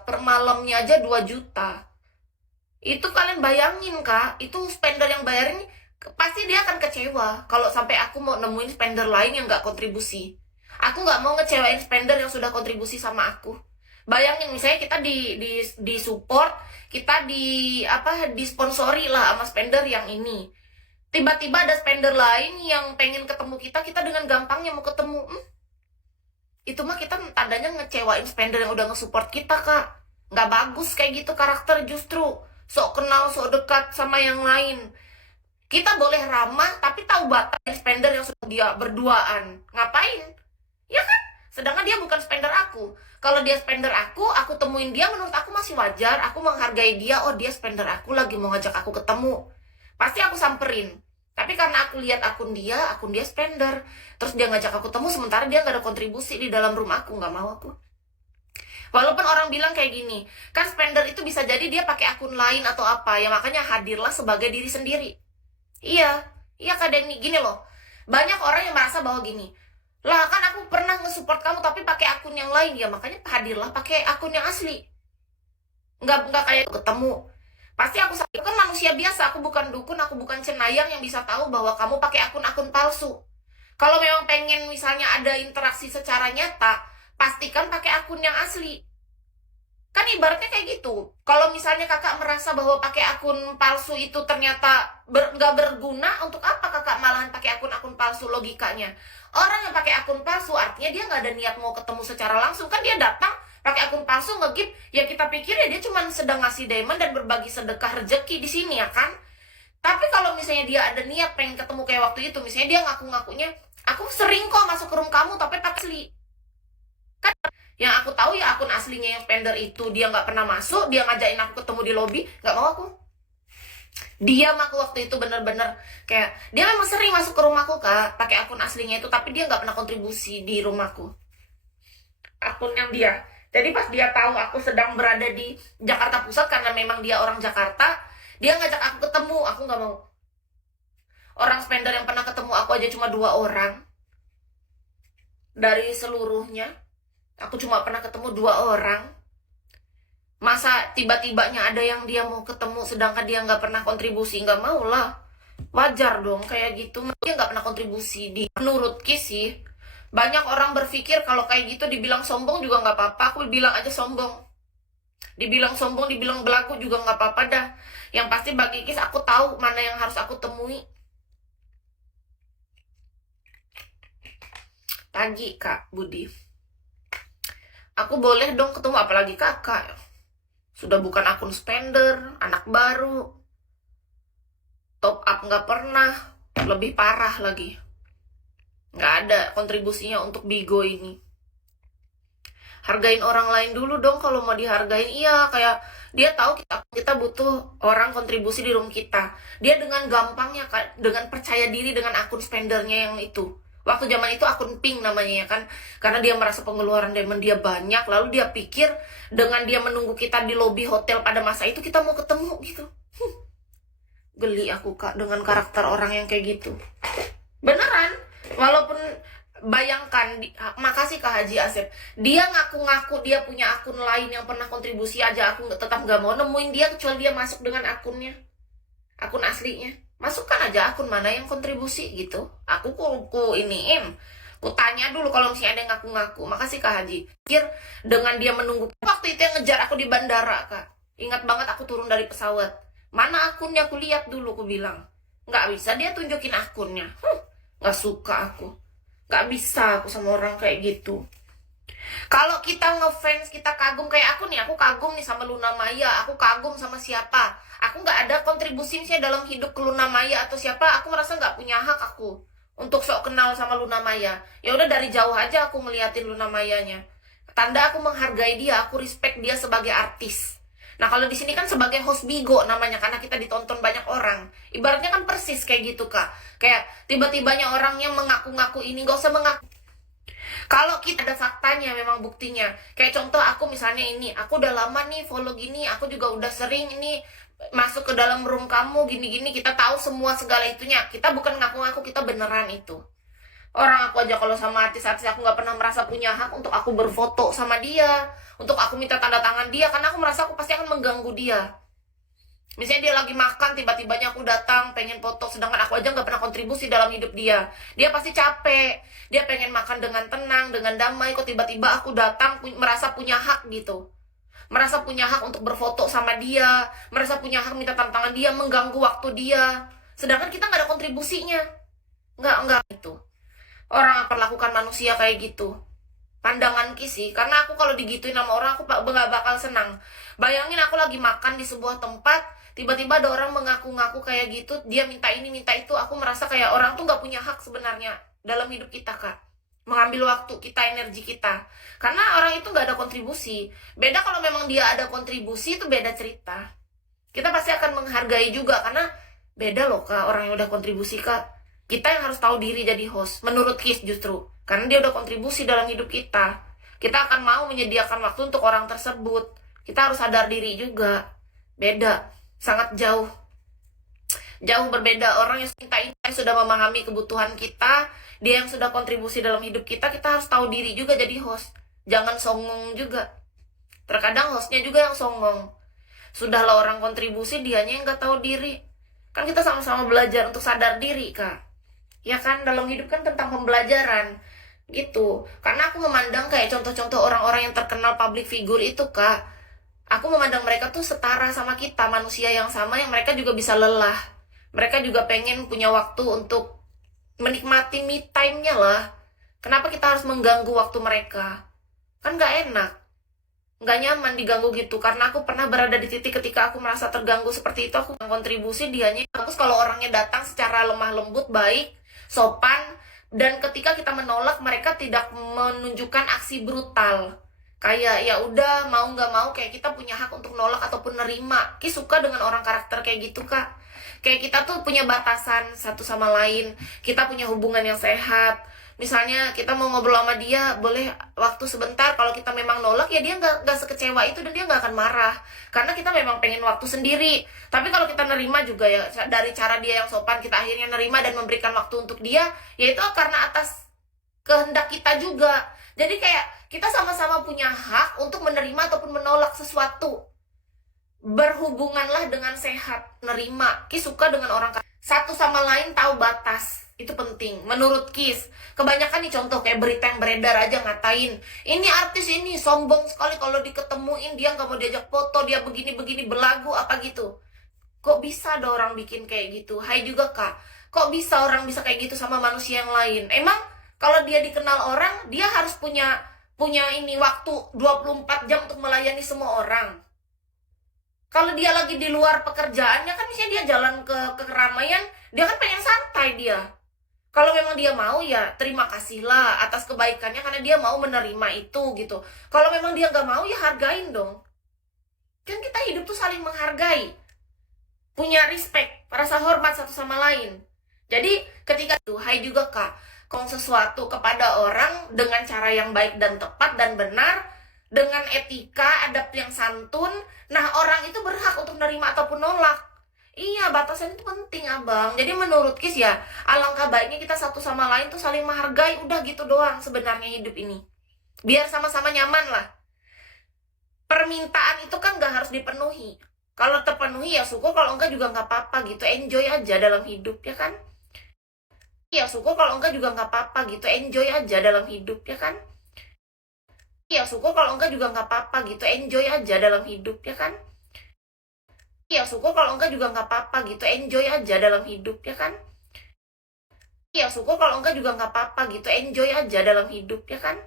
buat per malamnya aja 2 juta. Itu kalian bayangin kak, itu spender yang bayarin pasti dia akan kecewa kalau sampai aku mau nemuin spender lain yang nggak kontribusi. Aku nggak mau ngecewain spender yang sudah kontribusi sama aku. Bayangin misalnya kita di support, kita di apa disponsori lah sama spender yang ini. Tiba-tiba ada spender lain yang pengen ketemu kita, kita dengan gampangnya mau ketemu. Itu mah kita tandanya ngecewain spender yang udah nge-support kita kak. Nggak bagus kayak gitu karakter justru. Sok kenal, sok dekat sama yang lain. Kita boleh ramah, tapi tahu batas spender yang sudah dia berduaan. Ngapain? Ya kan? Sedangkan dia bukan spender aku. Kalau dia spender aku temuin dia, menurut aku masih wajar. Aku menghargai dia, oh dia spender aku lagi mau ngajak aku ketemu. Pasti aku samperin. Tapi karena aku lihat akun dia spender. Terus dia ngajak aku ketemu, sementara dia gak ada kontribusi di dalam rumah aku. Gak mau aku. Walaupun orang bilang kayak gini, kan spender itu bisa jadi dia pakai akun lain atau apa, ya makanya hadirlah sebagai diri sendiri. Iya, iya Kak Denny, gini loh. Banyak orang yang merasa bahwa gini, lah kan aku pernah nge-support kamu tapi pakai akun yang lain, ya makanya hadirlah pakai akun yang asli. Nggak kayak ketemu. Pasti aku kan manusia biasa, aku bukan dukun, aku bukan cenayang yang bisa tahu bahwa kamu pakai akun-akun palsu. Kalau memang pengen misalnya ada interaksi secara nyata, pastikan pakai akun yang asli. Kan ibaratnya kayak gitu. Kalau misalnya kakak merasa bahwa pakai akun palsu itu ternyata nggak berguna, untuk apa kakak malahan pakai akun-akun palsu logikanya? Orang yang pakai akun palsu artinya dia nggak ada niat mau ketemu secara langsung. Kan dia datang pakai akun palsu nge-gift, ya kita pikir ya dia cuma sedang ngasih diamond dan berbagi sedekah rezeki di sini ya kan. Tapi kalau misalnya dia ada niat pengen ketemu kayak waktu itu, misalnya dia ngaku-ngakunya, aku sering kok masuk ke room kamu tapi pakai asli. Kan yang aku tahu ya akun aslinya yang spender itu dia nggak pernah masuk, dia ngajakin aku ketemu di lobby, nggak mau aku. Dia aku waktu itu bener-bener kayak dia memang sering masuk ke rumahku kak, pakai akun aslinya itu, tapi dia nggak pernah kontribusi di rumahku. Akun yang dia. Jadi pas dia tahu aku sedang berada di Jakarta Pusat karena memang dia orang Jakarta, dia ngajak aku ketemu, aku nggak mau. Orang spender yang pernah ketemu aku aja cuma 2 orang dari seluruhnya. Aku cuma pernah ketemu 2 orang. Masa tiba-tibanya ada yang dia mau ketemu sedangkan dia nggak pernah kontribusi? Nggak mau lah. Wajar dong kayak gitu. Dia nggak pernah kontribusi. Menurut Ki sih, banyak orang berpikir kalau kayak gitu dibilang sombong juga nggak apa-apa. Aku bilang aja sombong. Dibilang sombong, dibilang belagu juga nggak apa-apa dah. Yang pasti bagi Kis aku tahu mana yang harus aku temui. Pagi Kak Budi, aku boleh dong ketemu, apalagi kakak. Sudah bukan akun spender, anak baru. Top up nggak pernah, lebih parah lagi. Nggak ada kontribusinya untuk Bigo ini. Hargain orang lain dulu dong kalau mau dihargain. Iya, kayak dia tahu kita butuh orang kontribusi di room kita. Dia dengan gampangnya, dengan percaya diri dengan akun spendernya yang itu. Waktu zaman itu akun pink namanya ya kan, karena dia merasa pengeluaran diamond dia banyak, lalu dia pikir dengan dia menunggu kita di lobi hotel pada masa itu kita mau ketemu gitu. Geli aku kak dengan karakter orang yang kayak gitu. Beneran, walaupun bayangkan, makasih Kak Haji Asep, dia ngaku-ngaku dia punya akun lain yang pernah kontribusi aja, aku tetap nggak mau nemuin dia kecuali dia masuk dengan akunnya, akun aslinya. Masukkan aja akun mana yang kontribusi gitu. Aku ku iniin. Ku tanya dulu kalau misalnya ada yang ngaku-ngaku. Makasih Kak Haji. Pikir dengan dia menunggu. Waktu itu yang ngejar aku di bandara Kak. Ingat banget aku turun dari pesawat. Mana akunnya, aku lihat dulu, aku bilang. Nggak bisa dia tunjukin akunnya. Nggak suka aku. Nggak bisa aku sama orang kayak gitu. Kalau kita ngefans, kita kagum kayak aku nih, aku kagum nih sama Luna Maya, aku kagum sama siapa, aku nggak ada kontribusi sih dalam hidup ke Luna Maya atau siapa, aku merasa nggak punya hak aku untuk sok kenal sama Luna Maya. Ya udah dari jauh aja aku ngeliatin Luna Mayanya. Tanda aku menghargai dia, aku respect dia sebagai artis. Nah kalau di sini kan sebagai host Bigo namanya, karena kita ditonton banyak orang. Ibaratnya kan persis kayak gitu kak. Kayak tiba-tibanya orangnya mengaku-ngaku ini, gak usah mengaku. Kalau kita ada faktanya, memang buktinya. Kayak contoh aku misalnya ini, aku udah lama nih follow gini, aku juga udah sering ini masuk ke dalam room kamu gini-gini, kita tahu semua segala itunya. Kita bukan ngaku-ngaku, kita beneran itu. Orang aku aja kalau sama artis-artis aku nggak pernah merasa punya hak untuk aku berfoto sama dia, untuk aku minta tanda tangan dia, karena aku merasa aku pasti akan mengganggu dia. Misalnya dia lagi makan, tiba-tibanya aku datang pengen foto, sedangkan aku aja nggak pernah kontribusi dalam hidup dia. Dia pasti capek, dia pengen makan dengan tenang, dengan damai, kok tiba-tiba aku datang merasa punya hak gitu. Merasa punya hak untuk berfoto sama dia, merasa punya hak minta tanda tangan dia, mengganggu waktu dia. Sedangkan kita nggak ada kontribusinya. Nggak itu. Orang perlakukan manusia kayak gitu. Pandangan sih, karena aku kalau digituin sama orang aku nggak bakal senang. Bayangin aku lagi makan di sebuah tempat, tiba-tiba ada orang mengaku-ngaku kayak gitu, dia minta ini minta itu, aku merasa kayak orang tuh nggak punya hak sebenarnya dalam hidup kita, Kak. Mengambil waktu kita, energi kita, karena orang itu nggak ada kontribusi. Beda kalau memang dia ada kontribusi, itu beda cerita. Kita pasti akan menghargai juga, karena beda loh Kak, orang yang udah kontribusi Kak. Kita yang harus tahu diri jadi host, menurut Kis justru. Karena dia udah kontribusi dalam hidup kita. Kita akan mau menyediakan waktu untuk orang tersebut. Kita harus sadar diri juga. Beda, sangat jauh. Jauh berbeda. Orang yang sudah memahami kebutuhan kita, dia yang sudah kontribusi dalam hidup kita harus tahu diri juga jadi host. Jangan songong juga. Terkadang hostnya juga yang songong. Sudahlah orang kontribusi, dianya yang gak tahu diri. Kan kita sama-sama belajar untuk sadar diri, Kak. Ya kan, dalam hidup kan tentang pembelajaran gitu. Karena aku memandang kayak contoh-contoh orang-orang yang terkenal public figure itu, Kak, aku memandang mereka tuh setara sama kita, manusia yang sama, yang mereka juga bisa lelah. Mereka juga pengen punya waktu untuk menikmati me time-nya lah. Kenapa kita harus mengganggu waktu mereka? Kan gak enak, nggak nyaman diganggu gitu. Karena aku pernah berada di titik ketika aku merasa terganggu seperti itu, aku kontribusi, dianya bagus kalau orangnya datang secara lemah lembut, baik, sopan, dan ketika kita menolak mereka tidak menunjukkan aksi brutal. Kayak ya udah mau nggak mau, kayak kita punya hak untuk nolak ataupun nerima. Ki suka dengan orang karakter kayak gitu, Kak. Kayak kita tuh punya batasan satu sama lain, kita punya hubungan yang sehat. Misalnya kita mau ngobrol sama dia, boleh waktu sebentar. Kalau kita memang nolak, ya dia nggak sekecewa itu dan dia nggak akan marah. Karena kita memang pengen waktu sendiri. Tapi kalau kita nerima juga ya, dari cara dia yang sopan, kita akhirnya nerima dan memberikan waktu untuk dia, ya itu karena atas kehendak kita juga. Jadi kayak kita sama-sama punya hak untuk menerima ataupun menolak sesuatu. Berhubunganlah dengan sehat, nerima. Ki suka dengan orang satu sama lain, tahu batas. Itu penting menurut Kis. Kebanyakan nih contoh kayak berita yang beredar aja ngatain, ini artis ini sombong sekali, kalau diketemuin dia nggak mau diajak foto, dia begini-begini, belagu apa gitu. Kok bisa ada orang bikin kayak gitu? Hai juga Kak, kok bisa orang bisa kayak gitu sama manusia yang lain? Emang kalau dia dikenal orang, dia harus punya ini waktu 24 jam untuk melayani semua orang? Kalau dia lagi di luar pekerjaannya, kan misalnya dia jalan ke keramaian, dia kan pengen santai dia. Kalau memang dia mau, ya terima kasihlah atas kebaikannya karena dia mau menerima itu gitu. Kalau memang dia nggak mau, ya hargain dong. Kan kita hidup tuh saling menghargai, punya respect, rasa hormat satu sama lain. Jadi ketika itu, hai juga Kak, kalau sesuatu kepada orang dengan cara yang baik dan tepat dan benar, dengan etika, adab yang santun, nah orang itu berhak untuk menerima ataupun nolak. Iya, batasan itu penting, Abang. Jadi menurut Kis ya, alangkah baiknya kita satu sama lain tuh saling menghargai. Udah gitu doang sebenarnya hidup ini. Biar sama-sama nyaman lah. Permintaan itu kan gak harus dipenuhi. Kalau terpenuhi ya syukur, kalau enggak juga gak apa-apa gitu. Enjoy aja dalam hidup, ya kan? Ya syukur, kalau enggak juga gak apa-apa gitu. Enjoy aja dalam hidup, ya kan? Ya syukur, kalau enggak juga gak apa-apa gitu. Enjoy aja dalam hidup, ya kan? Ya syukur, kalau enggak juga nggak apa-apa gitu. Enjoy aja dalam hidup, ya kan? Ya syukur, kalau enggak juga nggak apa-apa gitu. Enjoy aja dalam hidup, ya kan?